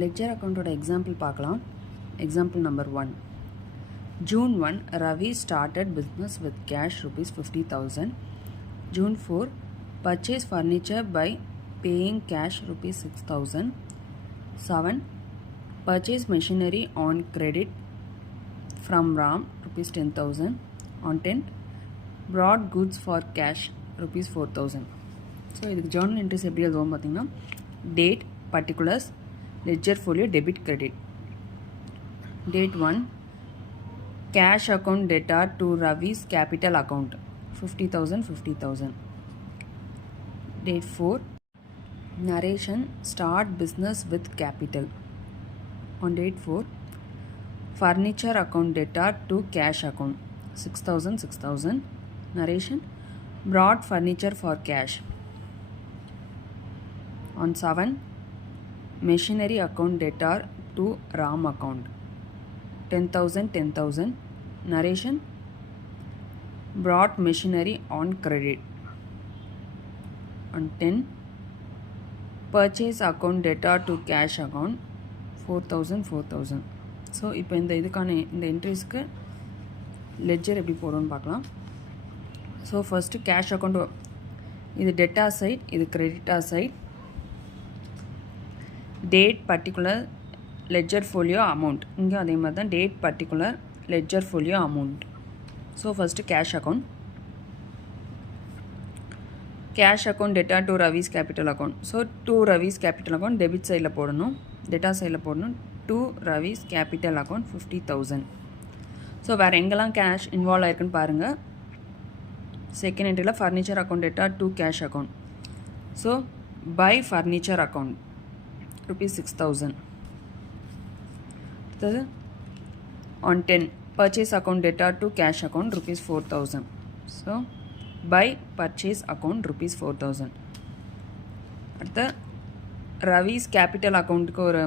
Ledger அக்கௌண்ட்டோட example பார்க்கலாம். Example number 1. June 1, Ravi started business with cash rupees 50,000. June 4, purchased furniture by paying cash rupees 6,000. 7, purchased machinery on credit from Ram rupees 10,000. On 10, brought goods for cash rupees 4,000. So இதுக்கு Journal entries எப்படி எழுதுவோம் பார்த்தீங்கன்னா, date, particulars, ledger folio, debit, credit. Date 1, cash account debtor to Ravi's capital account 50,000 50,000. Date 4, narration, start business with capital. On date 4, furniture account debtor to cash account 6,000 6,000. Narration, brought furniture for cash. On 7, machinery account debtor to Ram account 10,000 10,000. Narration, brought machinery on credit. On 10, purchase account debtor to cash account 4,000 4,000. So இப்போ இதுக்கான இந்த என்ட்ரிஸ்க்கு ledger எப்படி போடுறோன்னு பார்க்கலாம். So first cash account, இது debtor side, இது creditor side. Date, particular, ledger folio, amount. இங்கே அதே மாதிரி தான், date, particular, ledger folio, amount. So first cash account. Cash account debtor to Ravi's capital account. So to Ravi's capital account debit சைடில் போடணும், debtor சைடில் போடணும். To Ravi's capital account 50,000. So வேறு எங்கெல்லாம் கேஷ் இன்வால்வ் ஆயிருக்குன்னு பாருங்கள். செகண்ட் என்ட்ரியில் furniture account debtor to cash account. So by furniture account rupees 6,000. அடுத்தது on 10, purchase account debtor to cash account rupees 4,000. So by purchase account rupees 4,000. அடுத்த Ravi's capital அக்கௌண்ட்டுக்கு ஒரு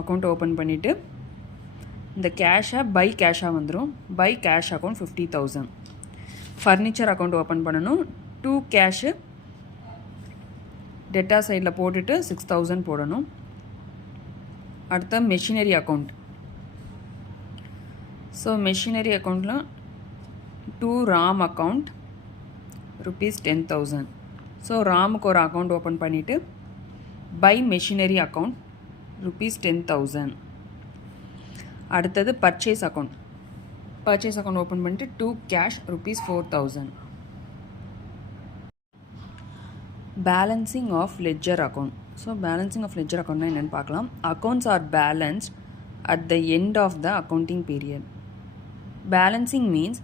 account open பண்ணிவிட்டு இந்த கேஷை பை கேஷாக வந்துடும். By cash account 50,000. Furniture account open பண்ணணும். To cash debtor சைடில் போட்டுட்டு 6,000 போடணும். அடுத்த மெஷினரி அக்கௌண்ட். ஸோ மெஷினரி அக்கௌண்ட்டில் to Ram account rupees 10,000. So ராமுக்கு ஒரு அக்கௌண்ட் ஓப்பன் பண்ணிவிட்டு பை மெஷினரி அக்கௌண்ட் rupees 10,000. அடுத்தது purchase account. Purchase account open பண்ணிவிட்டு to cash rupees 4,000. Balancing of ledger account. So balancing of ledger அக்கௌண்ட்னா என்னென்னு பார்க்கலாம். Accounts are balanced at the end of the accounting period. Balancing means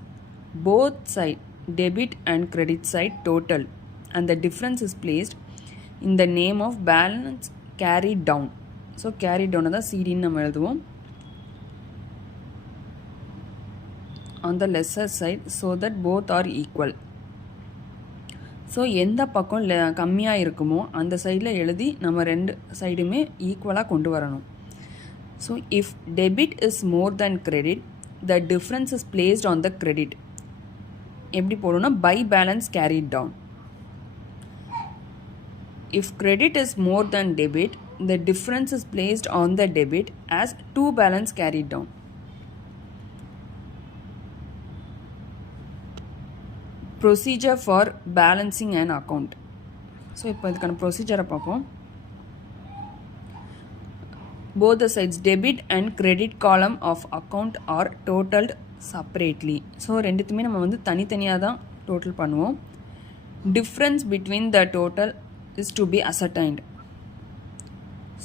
both side, debit and credit side total and the difference is placed in the name of balance carried down. So carried down தான் சிடின்னு நம்ம எழுதுவோம். on the lesser side so that both are equal. So எந்த பக்கம் கம்மியாக இருக்குமோ அந்த சைடில் எழுதி நம்ம ரெண்டு சைடுமே ஈக்குவலாக கொண்டு வரணும். So if debit is more than credit, the difference is placed on the credit. எப்படி போடணும்னா by balance carried down. If credit is more than debit, the difference is placed on the debit as to balance carried down. Procedure for balancing and account. So இப்போ இதுக்கான ப்ரொசீஜரை பார்ப்போம். Both the sides debit and credit column of account are totalled separately. So ரெண்டுத்துமே நம்ம தனித்தனியாக தான் total பண்ணுவோம். Difference between the total is to be ascertained.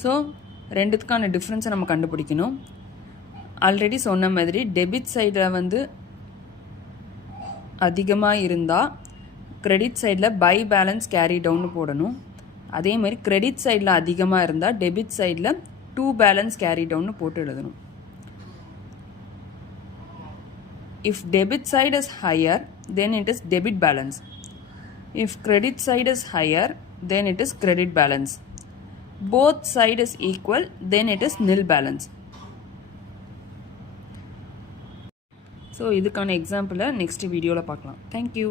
So ரெண்டுத்துக்கான டிஃப்ரென்ஸை நம்ம கண்டுபிடிக்கணும். ஆல்ரெடி சொன்ன மாதிரி டெபிட் சைடில் அதிகமாக இருந்தால் கிரெடிட் சைடில் பை பேலன்ஸ் கேரி டவுன்னு போடணும். அதே மாதிரி கிரெடிட் சைடில் அதிகமாக இருந்தால் டெபிட் சைடில் டூ பேலன்ஸ் கேரி டவுன்னு போட்டு எழுதணும். If debit side is higher then it is debit balance. If credit side is higher then it is credit balance. Both side is equal then it is நில் balance. So இதுக்கான எக்ஸாம்பிளை next வீடியோவில் பார்க்கலாம். Thank you.